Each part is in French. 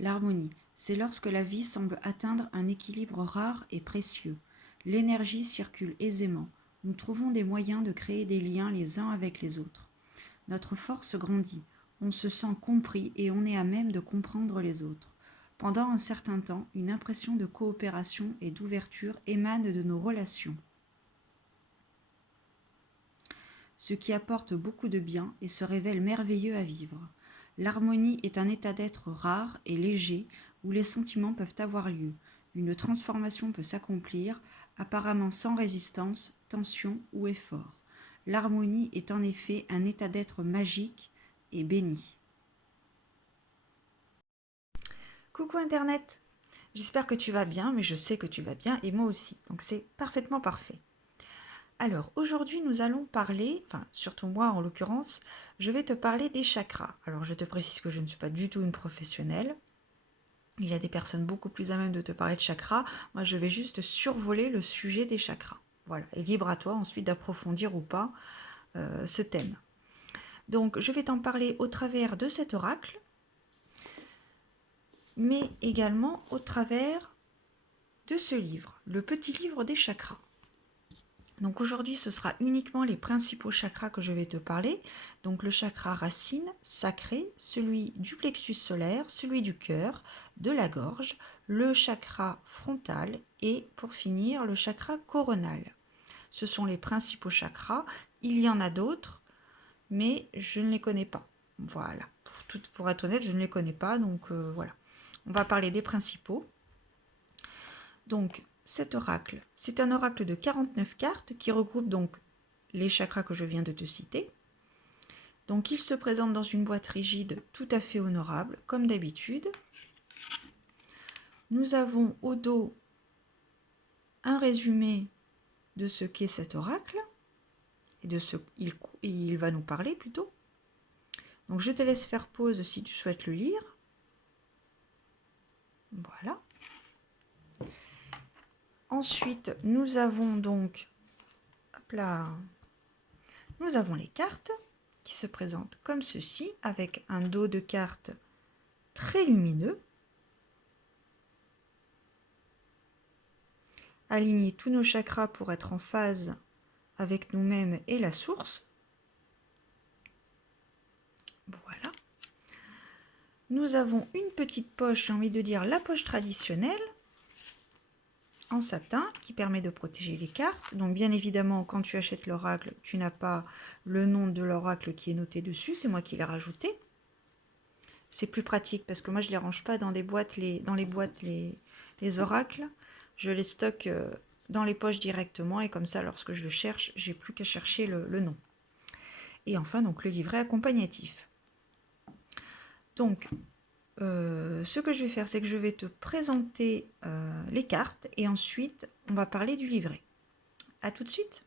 L'harmonie, c'est lorsque la vie semble atteindre un équilibre rare et précieux. L'énergie circule aisément. Nous trouvons des moyens de créer des liens les uns avec les autres. Notre force grandit. On se sent compris et on est à même de comprendre les autres. Pendant un certain temps, une impression de coopération et d'ouverture émane de nos relations, ce qui apporte beaucoup de bien et se révèle merveilleux à vivre. L'harmonie est un état d'être rare et léger où les sentiments peuvent avoir lieu. Une transformation peut s'accomplir, apparemment sans résistance, tension ou effort. L'harmonie est en effet un état d'être magique et béni. Coucou Internet, j'espère que tu vas bien, mais je sais que tu vas bien et moi aussi, donc c'est parfaitement parfait. Alors aujourd'hui nous allons parler, enfin surtout moi en l'occurrence, je vais te parler des chakras. Alors je te précise que je ne suis pas du tout une professionnelle. Il y a des personnes beaucoup plus à même de te parler de chakras. Moi je vais juste survoler le sujet des chakras. Voilà, et libre à toi ensuite d'approfondir ou pas ce thème. Donc je vais t'en parler au travers de cet oracle, mais également au travers de ce livre, le petit livre des chakras. Donc aujourd'hui, ce sera uniquement les principaux chakras que je vais te parler. Donc le chakra racine, sacré, celui du plexus solaire, celui du cœur, de la gorge, le chakra frontal et pour finir, le chakra coronal. Ce sont les principaux chakras. Il y en a d'autres, mais je ne les connais pas. Voilà, pour être honnête, je ne les connais pas, donc voilà. On va parler des principaux. Donc, cet oracle, c'est un oracle de 49 cartes qui regroupe donc les chakras que je viens de te citer. Donc, il se présente dans une boîte rigide tout à fait honorable, comme d'habitude. Nous avons au dos un résumé de ce qu'est cet oracle et de ce qu'il va nous parler plutôt. Donc, je te laisse faire pause si tu souhaites le lire. Voilà. Ensuite, nous avons donc, hop là, nous avons les cartes qui se présentent comme ceci, avec un dos de cartes très lumineux. Aligner tous nos chakras pour être en phase avec nous-mêmes et la source. Voilà. Nous avons une petite poche, j'ai envie de dire la poche traditionnelle, en satin, qui permet de protéger les cartes. Donc bien évidemment, quand tu achètes l'oracle, tu n'as pas le nom de l'oracle qui est noté dessus, c'est moi qui l'ai rajouté. C'est plus pratique parce que moi je ne les range pas dans les boîtes, les oracles. Je les stocke dans les poches directement et comme ça lorsque je le cherche, j'ai plus qu'à chercher le nom. Et enfin donc le livret accompagnatif. Donc ce que je vais faire, c'est que je vais te présenter les cartes et ensuite on va parler du livret. À tout de suite.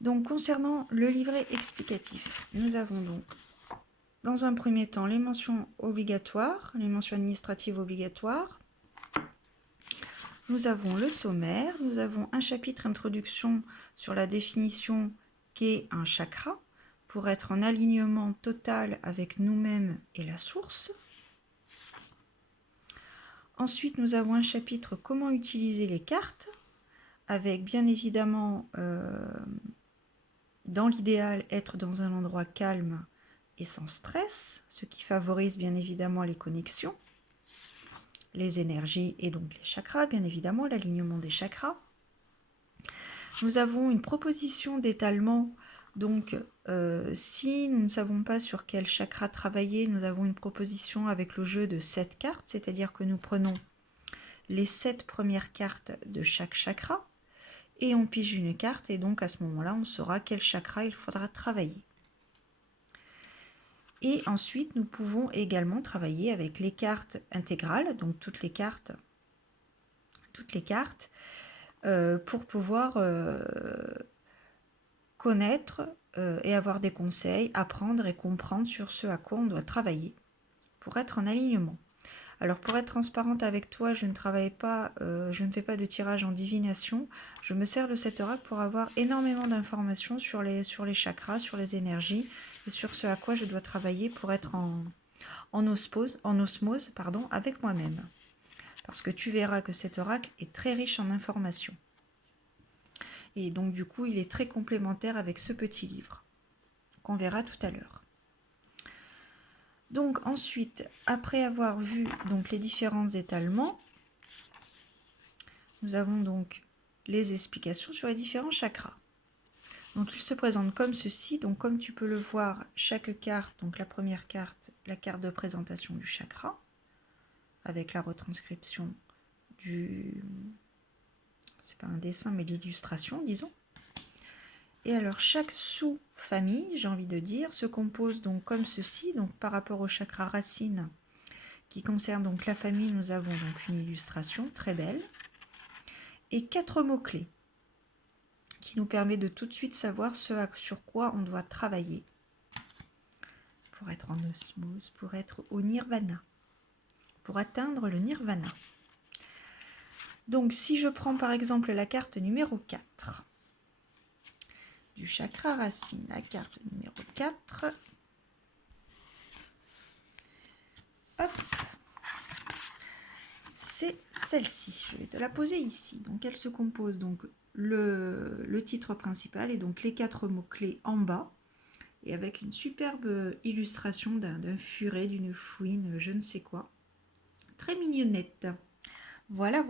Donc concernant le livret explicatif, nous avons donc dans un premier temps les mentions obligatoires, les mentions administratives obligatoires. Nous avons le sommaire, nous avons un chapitre introduction sur la définition qu'est un chakra pour être en alignement total avec nous-mêmes et la source. Ensuite, nous avons un chapitre comment utiliser les cartes avec bien évidemment dans l'idéal être dans un endroit calme et sans stress, ce qui favorise bien évidemment les connexions, les énergies et donc les chakras, bien évidemment l'alignement des chakras. Nous avons une proposition d'étalement, donc si nous ne savons pas sur quel chakra travailler, nous avons une proposition avec le jeu de 7 cartes, c'est-à-dire que nous prenons les 7 premières cartes de chaque chakra et on pige une carte et donc à ce moment-là on saura quel chakra il faudra travailler. Et ensuite nous pouvons également travailler avec les cartes intégrales, donc toutes les cartes pour pouvoir connaître et avoir des conseils, apprendre et comprendre sur ce à quoi on doit travailler pour être en alignement. Alors pour être transparente avec toi, je ne fais pas de tirage en divination, je me sers de cet oracle pour avoir énormément d'informations sur les chakras, sur les énergies et sur ce à quoi je dois travailler pour être en osmose avec moi-même. Parce que tu verras que cet oracle est très riche en informations. Et donc du coup, il est très complémentaire avec ce petit livre qu'on verra tout à l'heure. Donc ensuite, après avoir vu donc les différents étalements, nous avons donc les explications sur les différents chakras. Donc ils se présentent comme ceci. Donc comme tu peux le voir, chaque carte, donc la première carte, la carte de présentation du chakra, avec la retranscription du... c'est pas un dessin, mais l'illustration, disons. Et alors chaque sous-famille, j'ai envie de dire, se compose donc comme ceci. Donc par rapport au chakra racine, qui concerne donc la famille, nous avons donc une illustration très belle. Et 4 mots-clés qui nous permet de tout de suite savoir sur quoi on doit travailler pour être en osmose, pour être au nirvana, pour atteindre le nirvana. Donc si je prends par exemple la carte numéro 4 du chakra racine, la carte numéro 4, hop, c'est celle-ci. Je vais te la poser ici. Donc elle se compose donc le titre principal et donc les 4 mots-clés en bas. Et avec une superbe illustration d'un furet, d'une fouine, je ne sais quoi. Très mignonnette. Voilà.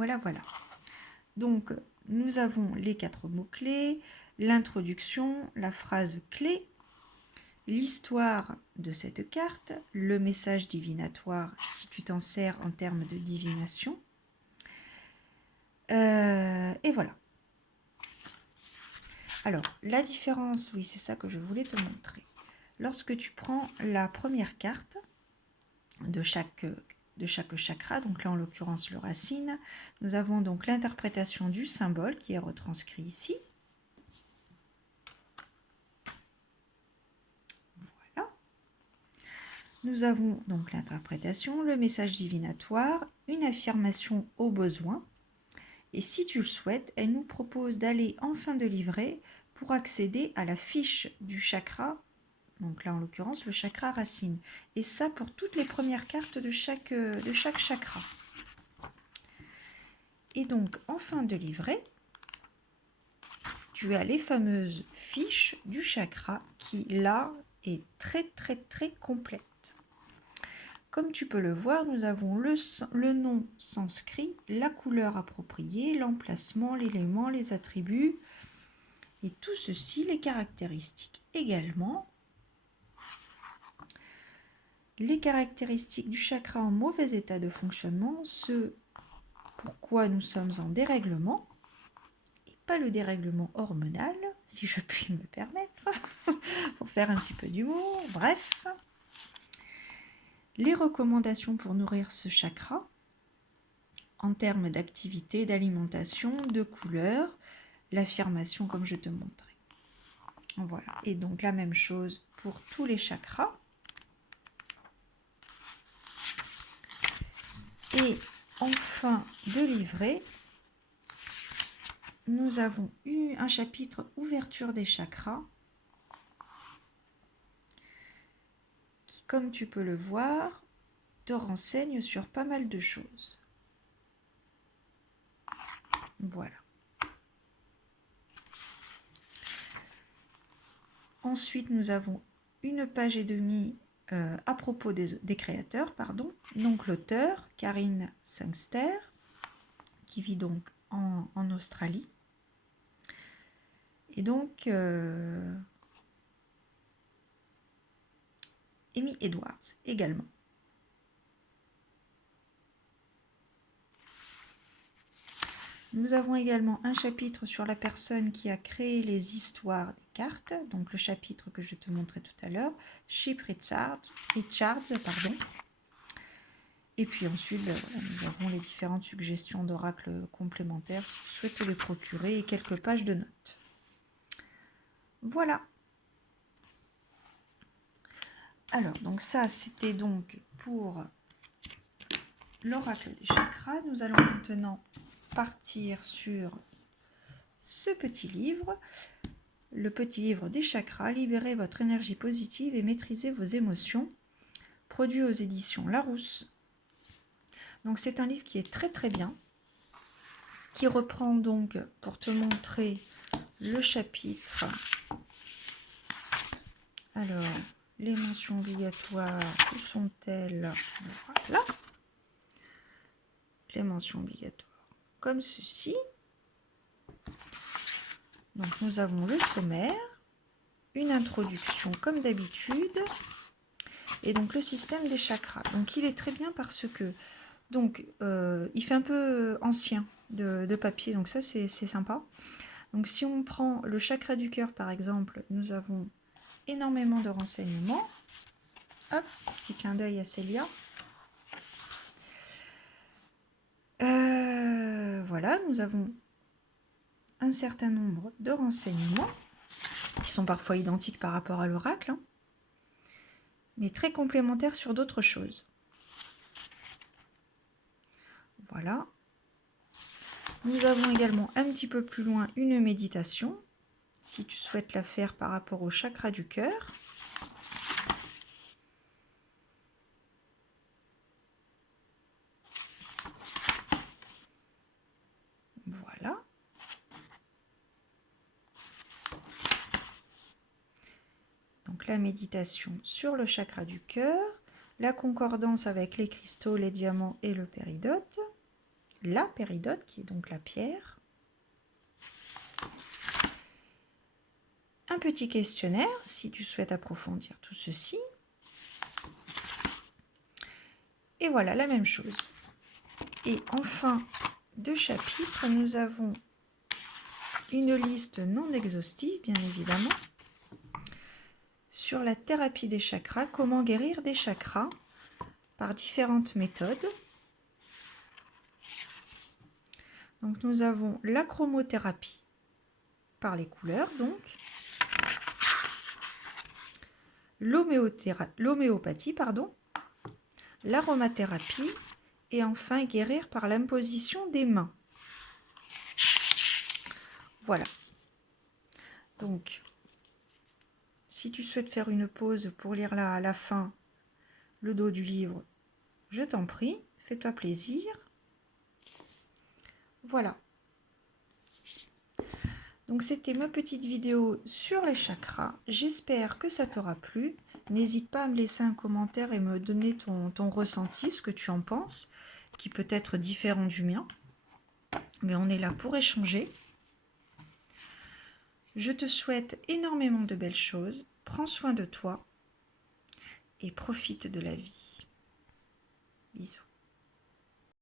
Donc, nous avons les 4 mots-clés, l'introduction, la phrase clé, l'histoire de cette carte, le message divinatoire si tu t'en sers en termes de divination. Et voilà. Alors, la différence, oui, c'est ça que je voulais te montrer. Lorsque tu prends la première carte de chaque chakra, donc là en l'occurrence le racine, nous avons donc l'interprétation du symbole qui est retranscrit ici. Voilà. Nous avons donc l'interprétation, le message divinatoire, une affirmation au besoin. Et si tu le souhaites, elle nous propose d'aller en fin de livret pour accéder à la fiche du chakra. Donc là, en l'occurrence, le chakra racine. Et ça pour toutes les premières cartes de chaque chakra. Et donc, en fin de livret, tu as les fameuses fiches du chakra qui, là, est très complète. Comme tu peux le voir, nous avons le nom sanskrit, la couleur appropriée, l'emplacement, l'élément, les attributs, et tout ceci, les caractéristiques également. Les caractéristiques du chakra en mauvais état de fonctionnement, ce pourquoi nous sommes en dérèglement, et pas le dérèglement hormonal, si je puis me permettre, pour faire un petit peu d'humour, bref. Les recommandations pour nourrir ce chakra, en termes d'activité, d'alimentation, de couleur, l'affirmation comme je te montrais. Voilà, et donc la même chose pour tous les chakras. Et en fin de livret, nous avons eu un chapitre ouverture des chakras qui, comme tu peux le voir, te renseigne sur pas mal de choses. Voilà. Ensuite, nous avons une page et demie à propos des créateurs, pardon. Donc l'auteur, Karine Sangster, qui vit donc en Australie. Et donc, Amy Edwards également. Nous avons également un chapitre sur la personne qui a créé les histoires des cartes, donc le chapitre que je te montrais tout à l'heure, Chip Richards, pardon. Et puis ensuite, voilà, nous avons les différentes suggestions d'oracles complémentaires si tu souhaites te les procurer et quelques pages de notes. Voilà. Alors, donc ça, c'était donc pour l'oracle des chakras. Nous allons maintenant partir sur ce petit livre, le petit livre des chakras, libérez votre énergie positive et maîtrisez vos émotions, produit aux éditions Larousse. Donc c'est un livre qui est très très bien, qui reprend donc, pour te montrer le chapitre, alors les mentions obligatoires, où sont-elles? Voilà, les mentions obligatoires comme ceci. Donc nous avons le sommaire, une introduction comme d'habitude, et donc le système des chakras. Donc il est très bien parce que donc il fait un peu ancien de papier, donc ça c'est sympa. Donc si on prend le chakra du cœur par exemple, nous avons énormément de renseignements. Hop, petit clin d'œil à Célia. Voilà, nous avons un certain nombre de renseignements qui sont parfois identiques par rapport à l'oracle, hein, mais très complémentaires sur d'autres choses. Voilà. Nous avons également un petit peu plus loin une méditation, si tu souhaites la faire par rapport au chakra du cœur. Voilà. Donc la méditation sur le chakra du cœur, la concordance avec les cristaux, les diamants et le péridote, la péridote qui est donc la pierre. Un petit questionnaire si tu souhaites approfondir tout ceci. Et voilà, la même chose. Et en fin de chapitre, nous avons une liste non exhaustive, bien évidemment, sur la thérapie des chakras, comment guérir des chakras par différentes méthodes. Donc nous avons la chromothérapie par les couleurs, donc l'homéopathie, pardon, l'aromathérapie et enfin guérir par l'imposition des mains. Voilà. Donc, si tu souhaites faire une pause pour lire là à la fin le dos du livre, je t'en prie, fais-toi plaisir. Voilà. Donc c'était ma petite vidéo sur les chakras. J'espère que ça t'aura plu. N'hésite pas à me laisser un commentaire et me donner ton ressenti, ce que tu en penses, qui peut être différent du mien. Mais on est là pour échanger. Je te souhaite énormément de belles choses. Prends soin de toi et profite de la vie. Bisous.